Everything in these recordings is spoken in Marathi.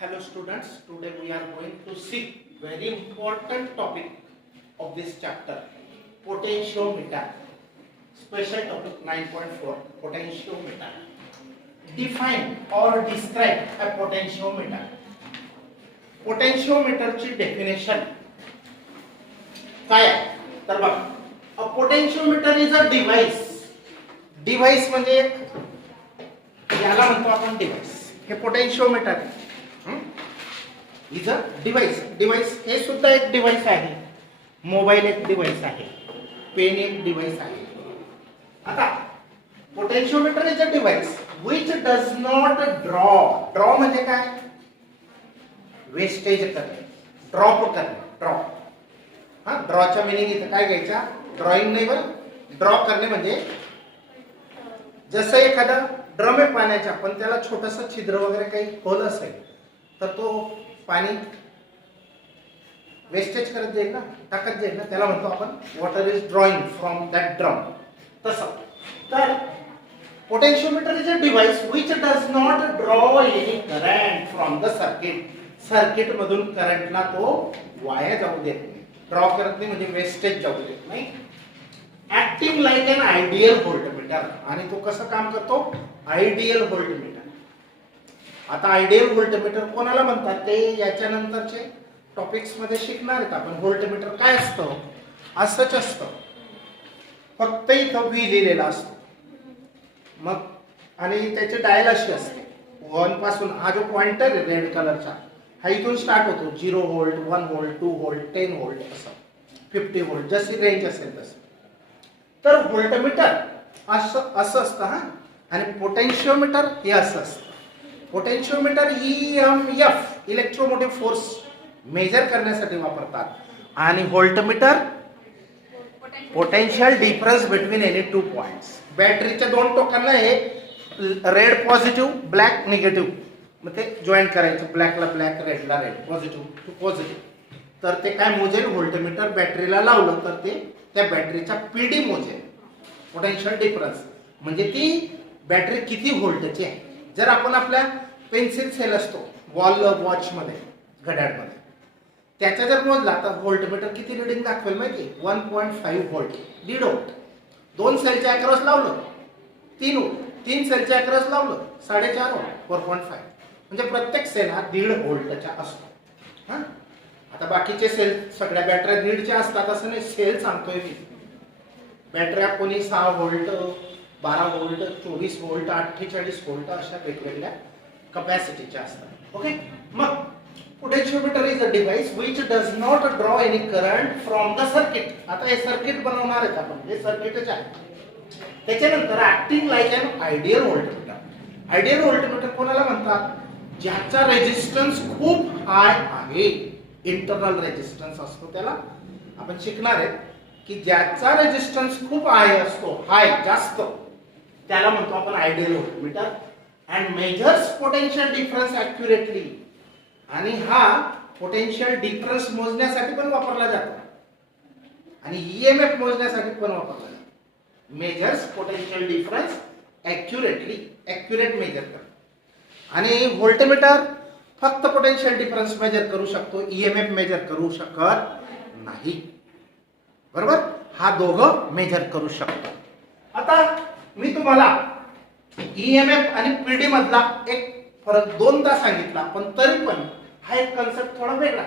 Hello students, today we are going to see very important topic of this chapter, potentiometer. Special topic 9.4, potentiometer. Define or describe a potentiometer. Potentiometer ची डेफिनेशन काय आहे तर बघा, a potentiometer is a device. Device म्हणजे याला म्हणतो आपण डिव्हाइस. हे potentiometer is a device. Device हे सुद्धा एक डिव्हाइस आहे. मोबाईल एक डिव्हाइस आहे. पेन एक डिव्हाइस आहे. आता potentiometer is a device which does not draw म्हणजे काय, वेस्टेज करणे, ड्रॉप करणे. ड्रॉच्या मिनिंग इथं काय घ्यायचा, ड्रॉइंग नाही बरं. ड्रॉ करणे म्हणजे जसं एखादा ड्रम आहे पाण्याचा, पण त्याला छोटंसं छिद्र वगैरे काही होल असेल तर तो पाणी वेस्टेज करत जाईल ना, टाकत जाईल ना, त्याला म्हणतो आपण water is drawing from that drum. तसं तर potentiometer is a device which does not draw any current from the circuit. Circuit मधून करंटला तो वाया जाऊ देत नाही, ड्रॉ करत नाही म्हणजे वेस्टेज जाऊ देत नाही. Acting like an ideal voltmeter. आणि तो कसं काम करतो, आयडियल व्होल्टमीटर. आता आयडियल व्होल्टमीटर कोणाला म्हणतात ते याच्या नंतरचे टॉपिक्स मध्ये शिकणार आहेत आपण. व्होल्टमीटर काय असतं, असंच असतं, फक्त इथं व्ही लिहिलेला असतो मग, आणि त्याचे डायल अशी असते. 1 पासून हा जो पॉइंटर आहे रेड कलरचा, हा इथून स्टार्ट होतो. 0 व्होल्ट, 1 व्होल्ट, 2 व्होल्ट, 10 व्होल्ट, असं 50 व्होल्ट, जशी रेंज असेल तसं. तर व्होल्टमीटर असं असतं हा, आणि पोटेन्शिओमीटर हे असं असतं. Potentiometer EMF electromotive force measure करण्यासाठी वापरतात, आणि voltmeter potential difference between any 2 points. बॅटरीच्या 2 टोकांना हे रेड पॉझिटिव्ह, ब्लॅक निगेटिव्ह, मग ते जॉईन करायचं. ब्लॅकला ब्लॅक, रेडला रेड, पॉझिटिव्ह टू पॉझिटिव्ह. तर ते काय मोजेल, व्होल्टमीटर बॅटरीला लावलं तर ते त्या बॅटरीचा PD मोजेल. पोटेन्शियल डिफरन्स म्हणजे ती बॅटरी किती व्होल्टची आहे. जर आपण आपल्या पेन्सिल सेल असतो वॉल वॉचमध्ये, घड्याळमध्ये, त्याचा जर मोजला तर व्होल्टमीटर किती रिडिंग दाखवेल माहिती, 1.5 व्होल्ट, 1.5 व्होल्ट. 2 सेलच्या अक्रॉस लावलं 3 व्होल्ट, 3 सेलच्या अक्रॉस लावलं 4.5 व्होल्ट, 4.5. म्हणजे प्रत्येक सेल हा 1.5 व्होल्टचा असतो. हा, आता बाकीचे सेल सगळ्या बॅटऱ्या 1.5च्या असतात असं नाही, सेल सांगतोय मी. बॅटऱ्या कोणी 6 व्होल्ट, 12 व्होल्ट, 24 व्होल्ट, 48 व्होल्ट अशा वेगवेगळ्या कपॅसिटीच्या असतात. ओके, मग potentiometer is a device which does not draw any current from the circuit. आता हे सर्किट बनवणार आहेत आपण, हे सर्किटच आहे. त्याच्यानंतर acting like an ideal voltmeter. Ideal voltmeter कोणाला म्हणतात, ज्याचा रेजिस्टन्स खूप हाय आहे. इंटरनल रेजिस्टन्स असतो त्याला आपण शिकणार आहे की ज्याचा रेजिस्टन्स खूप हाय असतो, हाय जास्त, त्याला म्हणतो आपण ideal voltmeter. And measures potential difference accurately. आणि हा पोटेन्शियल डिफरन्स मोजण्यासाठी पण वापरला जातो, आणि EMF मोजण्यासाठी पण वापरला जातो. Measures potential difference accurately, accurate measure करतो. आणि व्होल्टमीटर फक्त पोटेन्शियल डिफरन्स मेजर करू शकतो, EMF मेजर करू शकत नाही. बरोबर, हा दोघं मेजर करू शकतो. आता मी तुम्हाला EMF आणि PD मधला एक फरक 2दा सांगितला, पण तरी पण हा एक कन्सेप्ट थोडा वेगळा.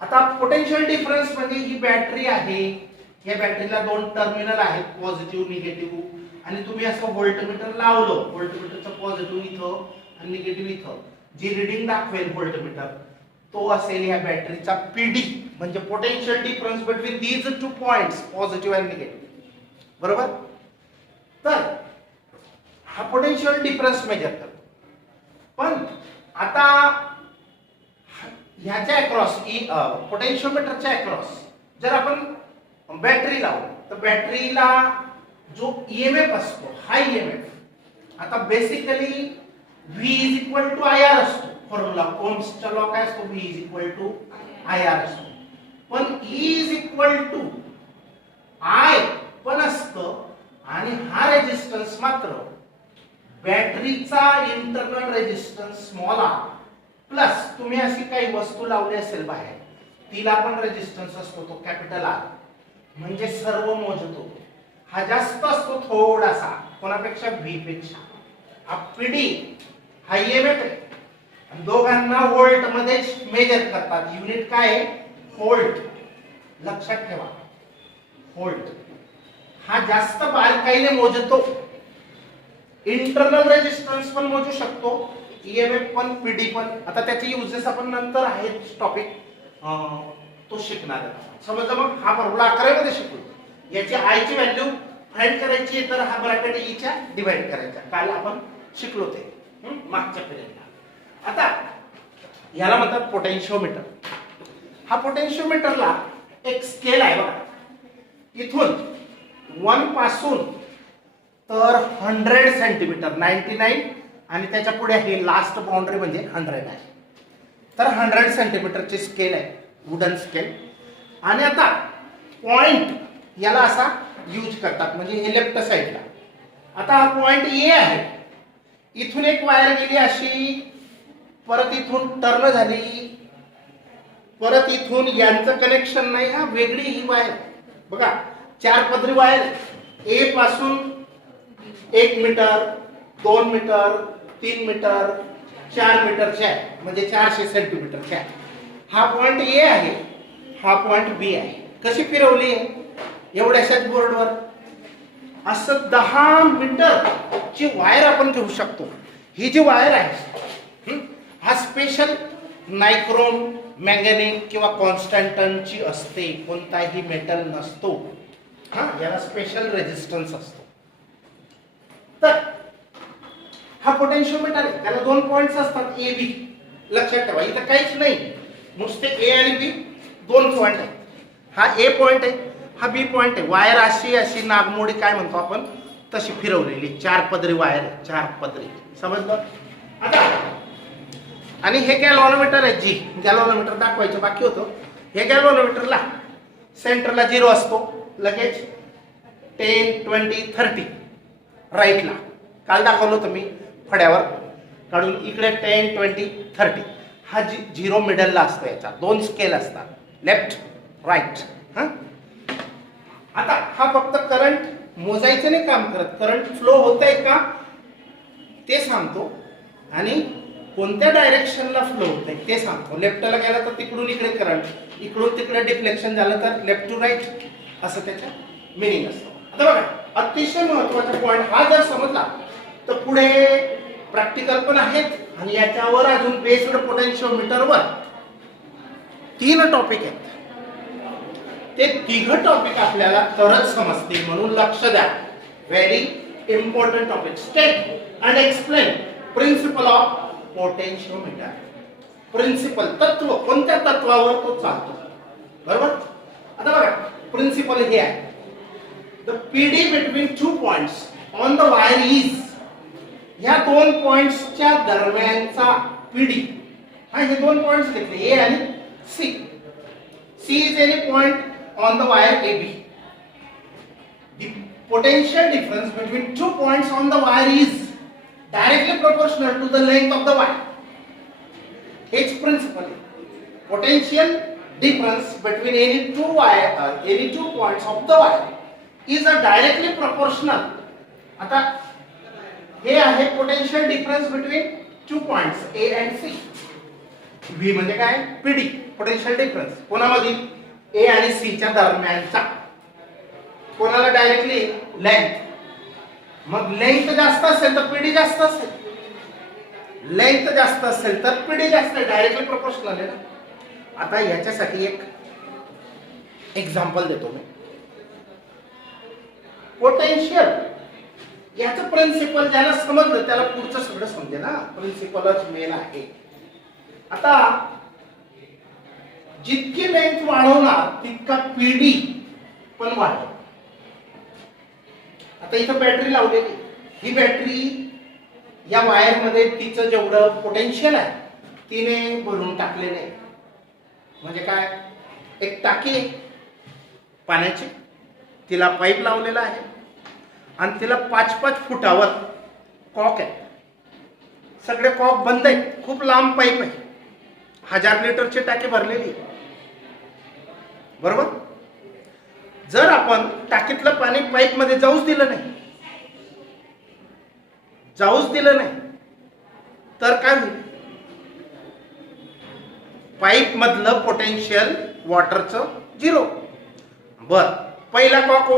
आता पोटेन्शियल डिफरन्स म्हणजे ही बॅटरी आहे, या बॅटरीला 2 टर्मिनल आहेत, पॉझिटिव्ह निगेटिव्ह, आणि तुम्ही असं व्होल्टमीटर लावलं, व्होल्टमीटरचं पॉझिटिव्ह इथं आणि निगेटिव्ह इथं, जी रिडिंग दाखवेल व्होल्टमीटर तो असेल या बॅटरीचा PD, म्हणजे potential difference between these 2 points, positive and negative. बरोबर, तर हा पोटेन्शियल डिफरन्स मेजर करतो. पण आता ह्याच्या अक्रॉस, पोटेन्शिओमीटरच्या अक्रॉस जर आपण बॅटरी लावू तर बॅटरीला जो EMF असतो, हा EMF आता basically V is equal to IR असतो. फॉर्म्युला ओम्सचा लॉ काय असतो, V is equal to IR असतो. पण E is equal to I पण असतं, आणि हा रेजिस्टन्स मात्र बॅटरीचा internal resistance small r plus तुम्ही अशी काही वस्तू लावली असेल बाहेर, तिला पण रेजिस्टन्स असतो, तो कॅपिटल आर, म्हणजे सर्व मोजतो. हा जास्त असतो थोडासा कोणापेक्षा, व्ही पेक्षा. हा पीडी हा ईएमएफ आहे, आणि दोघांना व्होल्ट मध्येच मेजर करतात. युनिट काय आहे, व्होल्ट. लक्षात ठेवा, व्होल्ट हा जास्त बारकाईने मोजतो. इंटरनल रेजिस्टन्स पण मोजू शकतो, ईएमएफ पण, पीडी पण. आता त्याचे युजेस आपण नंतर आहेत टॉपिक तो शिकणार आहे. समजा मग हा फॉर्म्युला 11 मध्ये शिकलो. याची आय ची व्हॅल्यू फाइंड करायची, तर हा ब्रॅकेट ई च्या डिवाइड करायचा. काल आपण शिकलो ते मागच्या पिरियडला. आता याला म्हणतात पोटेन्शिओमीटर. हा पोटेन्शिओमीटरला एक स्केल आहे बघा, इथून 1 पासून तर 100 सेंटीमीटर, 99, आणि त्याच्या पुढे हे लास्ट बाउंड्री म्हणजे 100 आहे. तर 100 सेंटीमीटरची स्केल आहे, वुडन स्केल. आणि आता पॉइंट याला असा यूज करतात, म्हणजे हे लेफ्ट साइडला. आता हा पॉइंट ए आहे, इथून एक वायर गेली अशी, परत इथून टर्न झाली, परत इथून यांचं कनेक्शन नाही, हा वेगळी ही वायर बघा, 4 पदरी वायर. ए पासून 1 मीटर, 2 मीटर, 3 मीटर, 4 मीटरच्या आहे, म्हणजे 400 सेंटीमीटरच्या आहे. हा पॉइंट ए आहे, हा पॉइंट बी आहे. कशी फिरवली आहे, एवढ्याशाच बोर्डवर. असं 10 मीटर ची वायर आपण घेऊ शकतो. ही जी वायर आहे हा स्पेशल नायक्रोम, मॅंगनीज किंवा कॉन्स्टंटनची असते, कोणताही मेटल नसतो. हा, याला स्पेशल रेजिस्टन्स असतो. तर हा पोटेन्शिओमीटर आहे, त्याला 2 पॉइंट्स असतात, ए बी. लक्षात ठेवा, इथं काहीच नाही, नुसते ए आणि बी 2 पॉइंट आहेत. हा ए पॉइंट आहे, हा बी पॉइंट आहे. वायर अशी नागमोडी काय म्हणतो आपण, तशी फिरवलेली 4 पदरी वायर, 4 पदरी. समजलं? आता आणि हे गॅल्व्हनोमीटर आहे, जी गॅल्व्हनोमीटर दाखवायचं बाकी होतं. हे गॅल्व्हनोमीटरला सेंटरला 0 असतो, लगेच 10, 20, 30 राईटला. काल दाखवलं होतं मी फड्यावर काढून. इकडे 10, 20, 30 हा 0 मिडलला असतो. याचा 2 स्केल असतात, लेफ्ट राईट. हा, आता हा फक्त करंट मोजायचं नाही काम करत, करंट फ्लो होतंय का ते सांगतो, आणि कोणत्या डायरेक्शनला फ्लो होतंय ते सांगतो. लेफ्टला गेला तर तिकडून इकडे करंट, इकडून तिकडे डिफ्लेक्शन झालं तर लेफ्ट टू राईट, असं त्याचा मिनिंग असतो. आता बघा, अतिशय महत्वाचा पॉइंट हा जर समजला तर पुढे प्रॅक्टिकल पण आहेत, आणि याच्यावर अजून बेस्ड पोटेन्शिओमीटरवर 3 टॉपिक आहेत. ते 3 टॉपिक आपल्याला तरच समजतील, म्हणून लक्ष द्या. Very important topic. State and explain principle of potentiometer. Principle, तत्व, कोणत्या तत्वावर तो चालतो, बरोबर? आता बघा, प्रिन्सिपल हे आहे, the PD between 2 points on the wire is. ह्या 2 पॉइंट्सच्या दरम्यानचा पीडी, हा हे 2 पॉइंट्स घेतले, ए आणि C. C is any point on the wire AB. The potential difference between 2 points on the wire is directly proportional to the length of the wire. Its principle, potential difference between any two points of the wire is a directly proportional. आता हे आहे potential difference between 2 points A and C. V म्हणजे काय, PD, potential difference. कोणामध्ये, ए आणि सी च्या दरम्यानचा. कोणाला डायरेक्टली लेंथ. मग लेंथ जास्त असेल तर पीडी जास्त असेल, लेंथ जास्त असेल तर पीडी जास्त, डायरेक्टली प्रोपोर्शनल आहे ना. आता याच्यासाठी एक एक्झाम्पल देतो मी. पोटेन्शियल याचं प्रिन्सिपल ज्याला समजलं त्याला पुढचं सगळं समजेल ना. प्रिन्सिपलच मेन आहे. आता जितकी लेंथ वाढवणार तितका पीडी पण वाढेल. आता इथं बॅटरी लावलेली, ही बॅटरी या वायर मध्ये तिचं जेवढं पोटेन्शियल आहे तिने भरून टाकलेलं आहे. म्हणजे काय, एक टाकी आहे पाण्याची, तिला पाईप लावलेला आहे, आणि तिला 5-5 फुटावर कॉक आहे. सगळे कॉक बंद आहेत, खूप लांब पाईप आहे. 1000 लिटरची टाकी भरलेली, बरोबर. जर आपण टाकीतलं पाणी पाईप मध्ये जाऊच दिलं नाही तर काय होईल? पाईप मधलं पोटेन्शियल वॉटरचं 0. बर, पहिला कॉक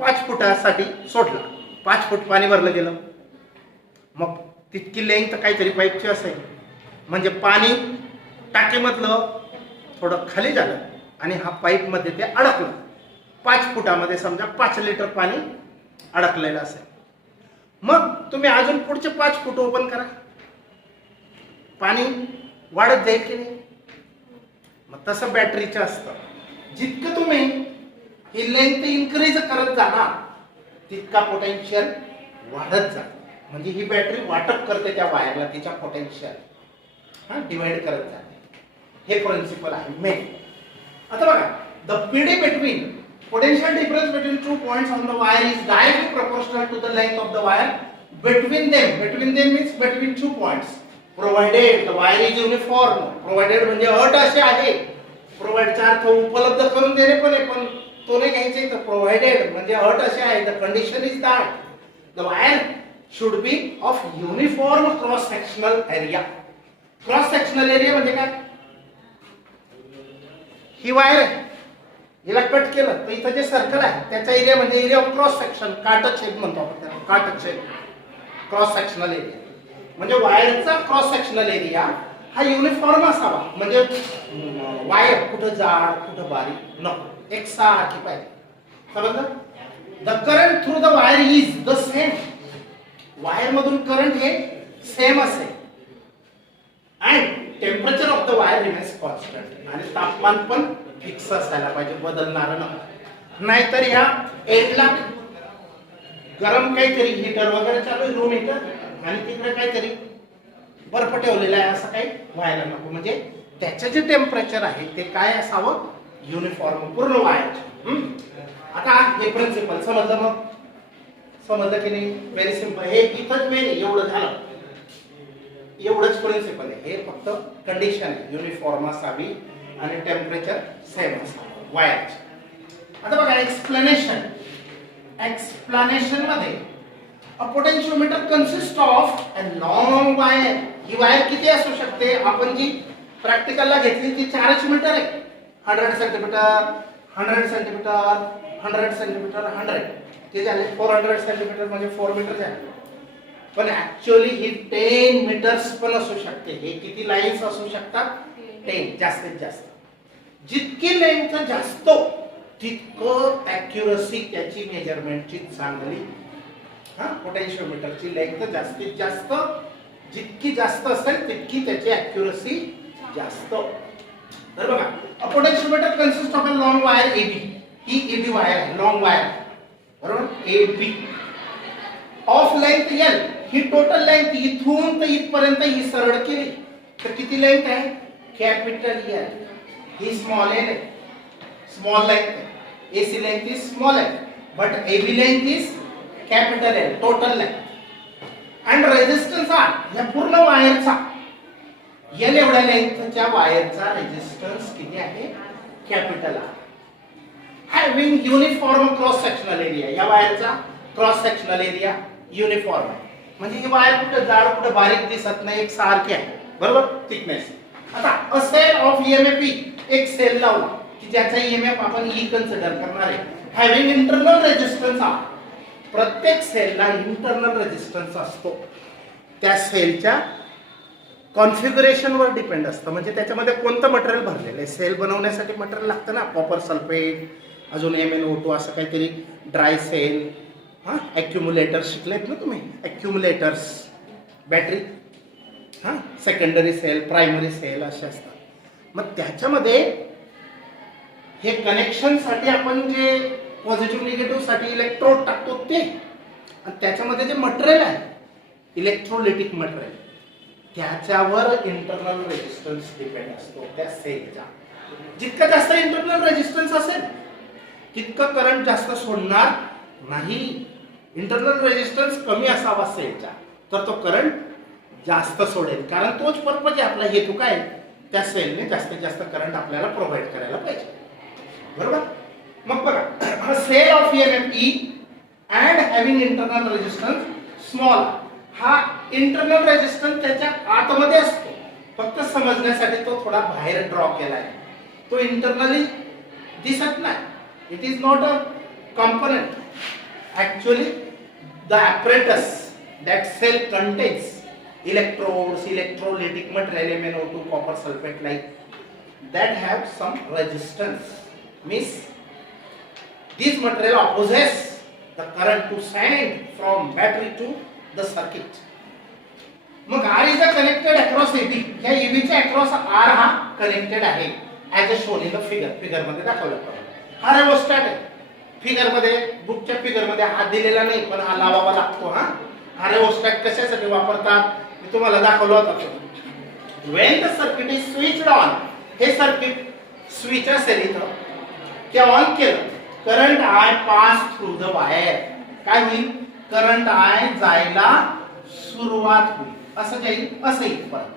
5 फुटासाठी सोडला, 5 फूट पाणी भरलं गेलं, मग तितकी लेंथ काहीतरी पाईपची असेल, म्हणजे पाणी टाकीमधलं थोडं खाली झालं आणि हा पाईप मध्ये ते अडकलं. 5 फुटामध्ये समजा 5 लिटर पाणी अडकलेलं असेल. मग तुम्ही अजून पुढचे 5 फूट ओपन करा, पाणी वाढत जाईल की नाही? मग तसं बॅटरीचं असतं. जितकं तुम्ही ही लेंथ इन्क्रीज करत जाणार तितका पोटेन्शियल वाढत जात. म्हणजे ही बॅटरी वाटप करते त्या वायरला तिच्या पोटेन्शियल डिवाइड करत जाते. हे प्रिन्सिपल आहे मेन. आता बघा, the PD between potential difference between 2 points on the wire is directly proportional to the length of the wire between them means between 2 points, provided the wire is uniform. Provided म्हणजे अट अशी आहे, प्रोव्हाइडचा अर्थ उपलब्ध करून देणे पण आहे, पण तो नाही घ्यायचे. तर प्रोव्हाइडेड म्हणजे अट अशी आहे, the condition is that the wire should be of uniform cross sectional area. Cross sectional area म्हणजे काय? ही वायर आहे, हिला कट केलं तर इथं जे सर्कल आहे त्याचा एरिया म्हणजे एरिया ऑफ क्रॉस सेक्शन, काटछेद म्हणतो आपण त्याला, काटछेद क्रॉस सेक्शनल एरिया. म्हणजे वायरचा क्रॉस सेक्शनल एरिया हा युनिफॉर्म असावा, म्हणजे वायर कुठं जाड कुठं बारीक नको, एकसारखी पाहिजे. समजलं? The current through the wire is the same. Wire मधून करंट हे सेम असेल and temperature of the wire remains constant. आणि तापमान पण फिक्स असायला पाहिजे, बदलणार नाही. नाहीतर ह्या एंडला गरम काहीतरी हीटर वगैरे चालू आहे, रूम हीटर, आणि तिकडे काहीतरी बर्फ ठेवलेला आहे, असं काही व्हायला नको. म्हणजे त्याचं जे टेम्परेचर आहे ते काय असावं? युनिफॉर्म, पूर्ण वायर. आता हे प्रिन्सिपल समजलं? मग समजलं की नाही? Very simple. हे इथंच मेन एवढं झालं, एवढंच प्रिन्सिपल आहे. हे फक्त कंडिशन आहे, युनिफॉर्म असावी आणि टेम्परेचर सेम असावं वायरचे. आता बघा एक्सप्लेनेशन मध्ये a potentiometer consist of a long wire. ही वायर किती असू शकते? आपण जी प्रॅक्टिकलला घेतली ती 4 मीटर आहे. 100 सेंटीमीटर, 100 सेंटीमीटर, 100 सेंटीमीटर, 100 ते झाले 400 सेंटीमीटर म्हणजे 4 मीटर झाले. पण ऍक्च्युअली ही 10 मीटर्स पण असू शकते. हे किती लाईन्स असू शकतात? 10 जास्तीत जास्त. जितकी लेंथ जास्त तितकं ॲक्युरसी त्याची मेजरमेंटची चांगली. पोटेन्शियोमीटरची लेंथ जास्तीत जास्त जितकी जास्त असेल तितकी त्याची ॲक्युरसी जास्त. तर बघा, a potentiometer consist of a long wire AB. ही AB वायर आहे, लॉंग वायर, बरोबर? AB of length L. ही टोटल लेंथ इथून तर इथपर्यंत ही सरळ केली तर किती लेंथ आहे? Capital L. ही स्मॉल L आहे, स्मॉल लेंथ आहे. AC लेंथ इज स्मॉल आहे, but AB length is capital L, total length. And resistance R, या पूर्ण वायरचा L एवढ्या लेंथच्या वायरचा रेजिस्टन्स किती आहे? Capital R. Having uniform cross sectional area. या वायरचा क्रॉस सेक्शनल एरिया युनिफॉर्म आहे, म्हणजे ही वायर कुठे जाड कुठे बारीक दिसत नाही, एक सारखी आहे, बरोबर? थिकनेस. आता अ सेल ऑफ EMF, एक सेल लावला की ज्याचा EMF आपण E कन्सिडर करणार आहे. Having internal resistance R. प्रत्येक सेलला इंटरनल रेजिस्टन्स असतो. त्या सेलच्या कॉन्फिगरेशनवर डिपेंड असतं, म्हणजे त्याच्यामध्ये कोणतं मटेरियल भरलेलं आहे. सेल बनवण्यासाठी मटेरियल लागतं ना, कॉपर सल्फेट, अजून MnO2 असं काहीतरी, ड्राय सेल, ॲक्युम्युलेटर्स शिकलेत ना तुम्ही, accumulators, battery, secondary cell, primary cell असे असतात. मग त्याच्यामध्ये हे कनेक्शनसाठी आपण जे पॉझिटिव्ह निगेटिव्ह साठी इलेक्ट्रोड टाकतो ते, आणि त्याच्यामध्ये जे मटेरियल आहे इलेक्ट्रोलिटिक मटेरियल, त्याच्यावर इंटरनल रेजिस्टन्स डिपेंड असतो त्या सेलचा. जितका जास्त इंटरनल रेजिस्टन्स असेल तितकं करंट जास्त सोडणार नाही. इंटरनल रेजिस्टन्स कमी असावा सेलचा तर तो करंट जास्त सोडेल, कारण तोच पर्पज आहे आपला. हेतू काय? त्या सेलने जास्तीत जास्त करंट आपल्याला प्रोव्हाइड करायला पाहिजे. बरोबर. मग बघा, cell of EMF E and having internal resistance small. हा इंटरनल रेजिस्टन्स त्याच्या आतमध्ये असतो, फक्त समजण्यासाठी तो थोडा बाहेर ड्रॉ केला आहे. तो इंटरनली दिसत नाही. It is not a component. Actually, the apparatus that cell contains electrodes, electrolytic material, MnO2, copper sulfate, like that have some resistance. Means this material opposes the current to send from battery to the circuit. मग R is connected across AB. या AB च्या across R हा connected आहे as shown in the figure. Figure मध्ये दाखवल्याप्रमाणे हा रेओस्टॅट आहे. फिगर मध्ये, बुकच्या फिगर मध्ये हा दिलेला नाही, पण हा लावावा लागतो. हा रेओस्टॅट कशासाठी वापरतात मी तुम्हाला दाखवलं होतं. When the circuit is switched on, हे सर्किट स्विच असेल इथं ते ऑन केलं, current I pass through the wire. काय होईल? करंट आय जायला सुरुवात होईल. असं जाईल, असं येईल. परत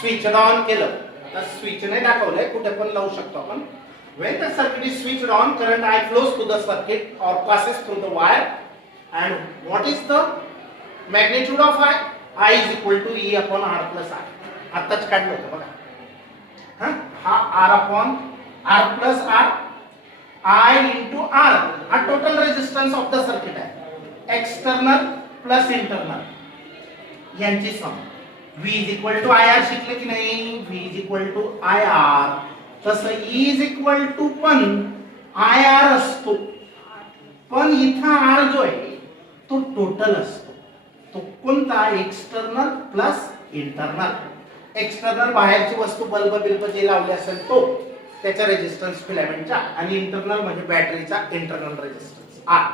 स्विच ऑन केलं तर स्विच नाही दाखवलंय, कुठे पण लावू शकतो आपण. When the circuit is switched on, current I flows through the circuit or passes through the wire. And what is the magnitude of I? I is equal to E upon R plus I. आत्ताच काढलं होतं बघा. हा R upon R plus R, I into R हा total resistance of the circuit आहे. External plus internal यांची सम. V is equal to IR शिकले की नाही? V is equal to IR. तसं E इज इक्वल टू पण आय आर असतो, पण इथं आर जो आहे तो टोटल असतो. तो कोणता? External plus internal. एक्सटर्नल बाहेरची वस्तू, बल्ब बिल्ब जे लावले असेल तो, त्याच्या रेजिस्टन्स फिलामेंटचा, आणि इंटरनल म्हणजे बॅटरीचा इंटरनल रेजिस्टन्स आर.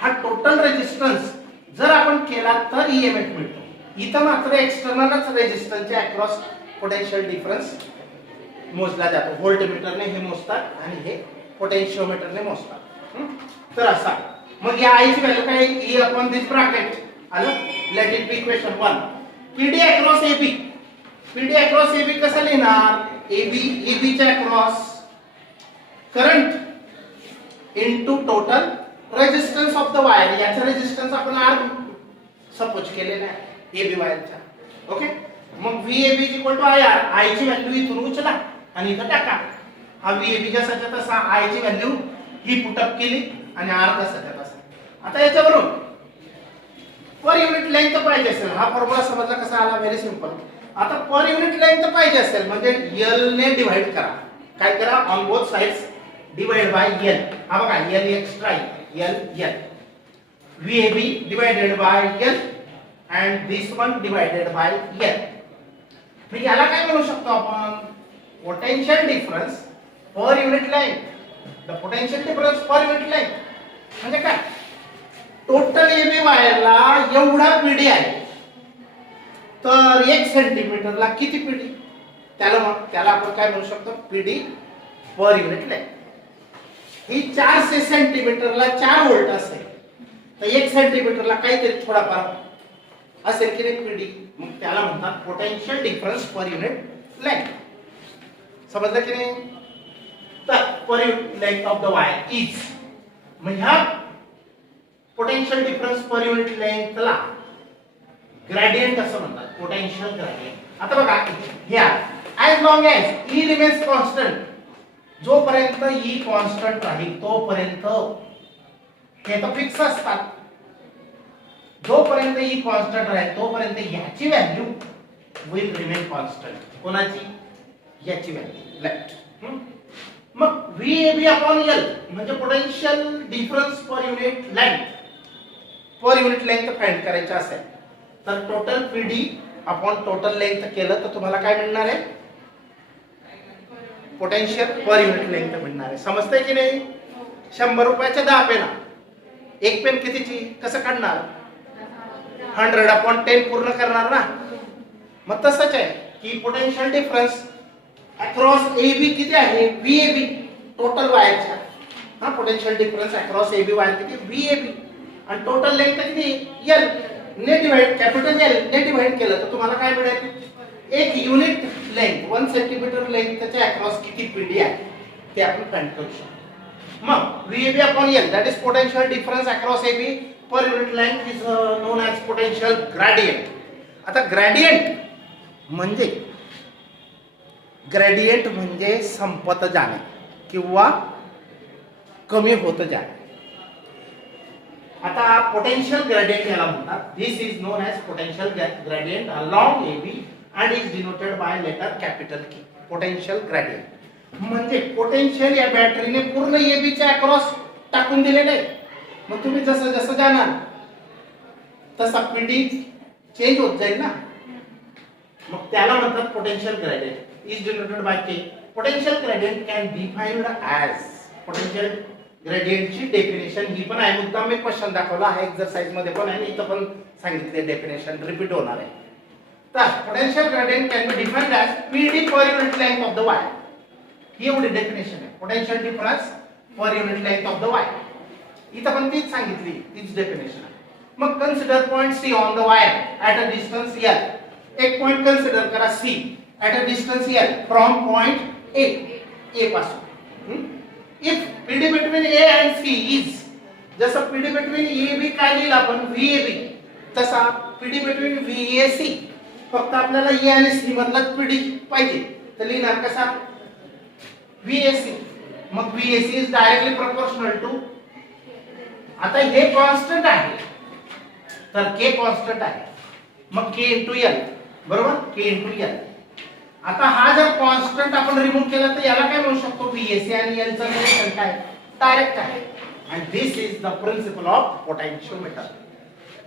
हा टोटल रेजिस्टन्स जर आपण केला तर ईएमएफ मिळतो. इथं मात्र एक्सटर्नलच रेजिस्टन्सच्या अक्रॉस पोटेन्शियल डिफरन्स मोजला जातो. व्होल्टमीटरने हे मोजतात आणि हे पोटेन्शिओमीटरने मोजतात. तर असा मग या आय ची व्हॅल्यू काय? ई अपॉन दिस ब्रॅकेट आलं. Let it be equation 1. PD across AB. PD across AB कसं लिहिणार? एबी च्या across current into total resistance of the wire. याचा रेजिस्टन्स आपण आर सपोज केलेला आहे एबी वायरचा. ओके. मग VAB is equal to IR. I ची व्हॅल्यू इथून उचला आणि इथं टाका. हा VAB जसाच्या तसा, आय ची व्हॅल्यू ही पुटअप केली आणि R कसाच्या तसा. आता याच्यावरून पर युनिट लेंथ पाहिजे असेल, हा फॉर्म्युला समजला कसा आला? Very simple. आता पर युनिट लेंथ पाहिजे असेल म्हणजे L ने डिवाइड करा. काय करा? On both sides divide by L. हा बघा L extra L. VAB divided by L and this one divided by L. मग याला काय म्हणू शकतो आपण? Potential difference per unit length. The potential difference per unit length म्हणजे काय? टोटल एबी वायरला एवढा पीडी आहे, तर 1 सेंटीमीटरला किती पीडी? त्याला आपण काय म्हणू शकतो? PD per unit length. ही 400 सेंटीमीटरला 4 व्होल्ट असेल, तर 1 सेंटीमीटरला काहीतरी थोडाफार असेल की नाही पीडी. मग त्याला म्हणतात potential difference per unit length. समजलं की नाही? तर per unit length of the wire is, मग ह्या पोटेन्शियल डिफरन्स पर युनिट लेंथला ग्रेडियंट असं म्हणतात, पोटेन्शियल ग्रेडियंट. आता बघा ह्या as long as E remains constant, जोपर्यंत ई कॉन्स्टंट राहील तोपर्यंत हे तर फिक्स असतात. जोपर्यंत ई कॉन्स्टंट राहील तोपर्यंत याची व्हॅल्यू विल रिमेन कॉन्स्टंट. कोणाची? याची व्हॅल्यू लेफ्ट. मग VAB अपॉन L म्हणजे potential difference per unit length. पर युनिट लेंथ फाइंड करायचं असेल तर total PD upon total length केलं तर तुम्हाला काय मिळणार आहे? पोटेन्शियल पर युनिट लेंथ मिळणार आहे. समजतंय की नाही? 100 रुपयाच्या 10 पेन. एक पेन कितीची? कसं काढणार? 100 अपॉन 10 पूर्ण करणार ना. मग तसंच आहे की पोटेन्शियल डिफरन्स अक्रॉस AB किती आहे? VAB टोटल वायरच्या. हा potential difference across AB wire किती? VAB. आणि टोटल लेंथ किती? L ने डिवाइड, कॅपिटल L ने डिवाइड केलं तर तुम्हाला काय मिळेल? एक युनिट लेंथ 1 सेंटीमीटर लेंथ त्याच्या अक्रॉस किती पिढी आहे ते आपण फाइंड करू शकतो. मग VAB upon L that is potential difference across AB per unit length is known as potential gradient. आता ग्रेडियंट म्हणजे संपत जाणे किंवा कमी होत जाणे. आता पोटेन्शियल ग्रेडियंट याला म्हणतात. This is known as potential gradient along AB and is denoted by letter capital K. Potential gradient म्हणजे पोटेन्शियल या बॅटरीने पूर्ण AB च्या अक्रॉस टाकून दिलेले आहे. मग तुम्ही जसं जसं जाणार तसा PD चेंज होत जाईल ना. मग त्याला म्हणतात potential gradient. is denoted by K. Potential gradient can be defined as potential gradient ची डेफिनेशन ही पण आहे. मुद्दाम मी क्वेश्चन दाखवला आहे एक्सरसाइज मध्ये पण आहे, इथं पण सांगितले डेफिनेशन रिपीट होणार आहे. तर potential gradient can be defined as PD per unit length of the wire. ही एवढी डेफिनेशन आहे. Potential difference per unit length of the wire. इथं पण तीच सांगितली, तीच डेफिनेशन आहे. मग consider point C on the wire at a distance L. एक पॉइंट कन्सिडर करा C at a distance L from point A पासून. If PD between A and C is, जसं PD between AB काय लिहिलं आपण VAB, तसा PD between VAC. फक्त आपल्याला A आणि C मधला PD पाहिजे तर लिहिणार कसा VAC. मग VAC is directly proportional to, आता हे कॉन्स्टंट आहे तर K कॉन्स्टंट आहे, मग K into L बरोबर, K into L. आता हा जर कॉन्स्टंट आपण रिमूव्ह केला तर याला काय म्हणू शकतो VAC आणि L चं रिलेशन काय डायरेक्ट आहे. आणि this is the principle of potentiometer.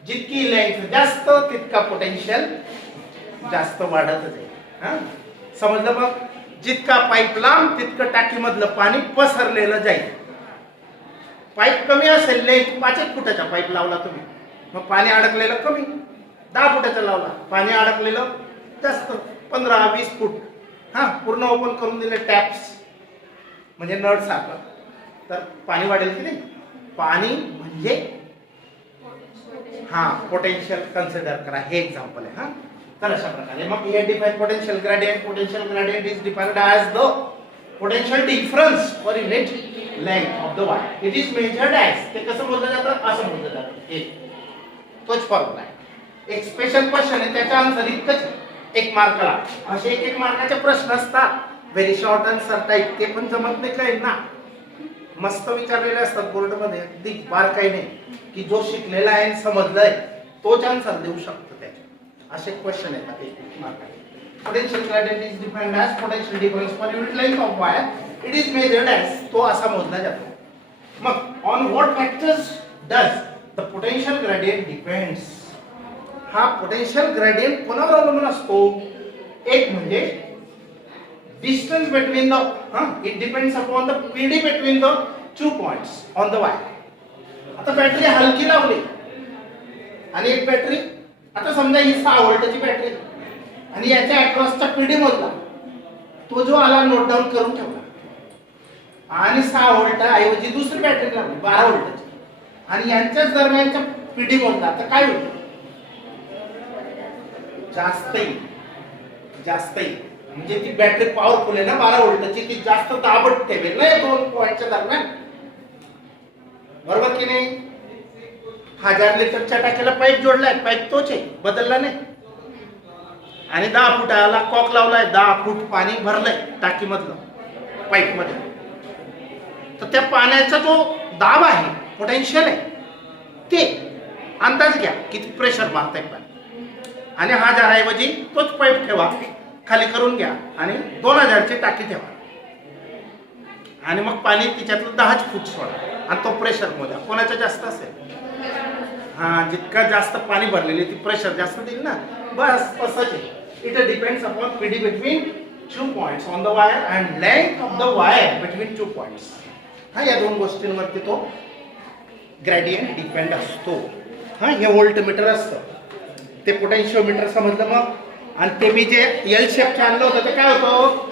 जितकी लेंथ जास्त तितका पोटेन्शियल जास्त वाढत जाईल. समजलं. मग जितका पाईप लांब तितकं टाकीमधलं पाणी पसरलेलं जाईल. पाईप कमी असेल लेंथ 5 फुटाचा पाईप लावला तुम्ही, मग पाणी अडकलेलं कमी. 10 फुटाचा लावला पाणी अडकलेलं जास्त 15-20 फूट. पूर्ण ओपन करून दिले टॅप्स म्हणजे नळ सारखं तर पाणी वाढेल की नाही. पाणी म्हणजे पोटेन्शियल कन्सिडर करा. हे एक्झाम्पल आहे. तर अशा प्रकारे मग हे define potential gradient. Potential gradient is defined as the potential difference per unit length of the wire. It is measured as, ते कसं मोजलं जातं असं मोजलं जातं. तोच फॉर्म्युला आहे. एक स्पेशल क्वेश्चन आहे त्याचा आन्सर इतकंच 1 मार्काला. असे 1 मार्काचे प्रश्न असतात व्हेरी शॉर्ट आन्सर टाइप. ते पण जमत नाही काही ना, मस्त विचारलेले असतात बोर्ड मध्ये. अगदी बार काही नाही की जो शिकलेला आहे समजलाय तोच आन्सर देऊ शकतो त्याचे. असे क्वेश्चन येतात 1 मार्काचे. Potential gradient is defined as potential difference per unit length of wire. It is measured as, तो असा मोजला जातो. मग on what factors does the potential gradient depends. हा पोटेन्शियल ग्रेडियंट कोणावर अवलंबून असतो. एक म्हणजे distance between the, it depends upon the PD between the 2 points on the wire. आता बॅटरी हलकी लावली आणि एक बॅटरी, आता समजा ही 6 व्होल्टची बॅटरी आणि याच्या अक्रॉसचा PD मोजला, तो जो आला नोट डाऊन करून ठेवला. आणि 6 व्होल्ट ऐवजी दुसरी बॅटरी लावली 12 व्होल्टची आणि यांच्याच दरम्यानचा PD मोजला, तर काय होईल जास्त म्हणजे ती बॅटरी पॉवरफुल आहे ना 12 व्होल्टची, ती जास्त दाबत ठेवेल ना 2 पॉइंटच्या दरम्यान. बरोबर की नाही. 1000 लिटरच्या टाकीला पाईप जोडलाय, पाईप तोच आहे, बदलला नाही. आणि 10 फुटाला कॉक लावलाय, 10 फूट पाणी भरलंय टाकीमधलं पाईप मध्ये. तर त्या पाण्याचा जो दाब आहे पोटेन्शियल आहे ते अंदाज घ्या किती प्रेशर मारताय पाणी. आणि 1000 ऐवजी तोच पाईप ठेवा, खाली करून घ्या आणि 2000 ची टाकी ठेवा आणि मग पाणी तिच्यातलं 10 फूट सोडा आणि तो प्रेशर मोजा कोणाचा जास्त असेल. जितका जास्त पाणी भरलेले ती प्रेशर जास्त देईल ना. बस तसंच आहे. It depends upon PD between 2 points on the wire and length of the wire between 2 points. या 2 गोष्टींवरती तो ग्रेडियंट डिपेंड असतो. हे व्होल्टमीटर असतं, ते पोटेन्शियोमीटर समजलं. मग आणि ते मी जे L शेपचं आणलं होतं ते काय होतं.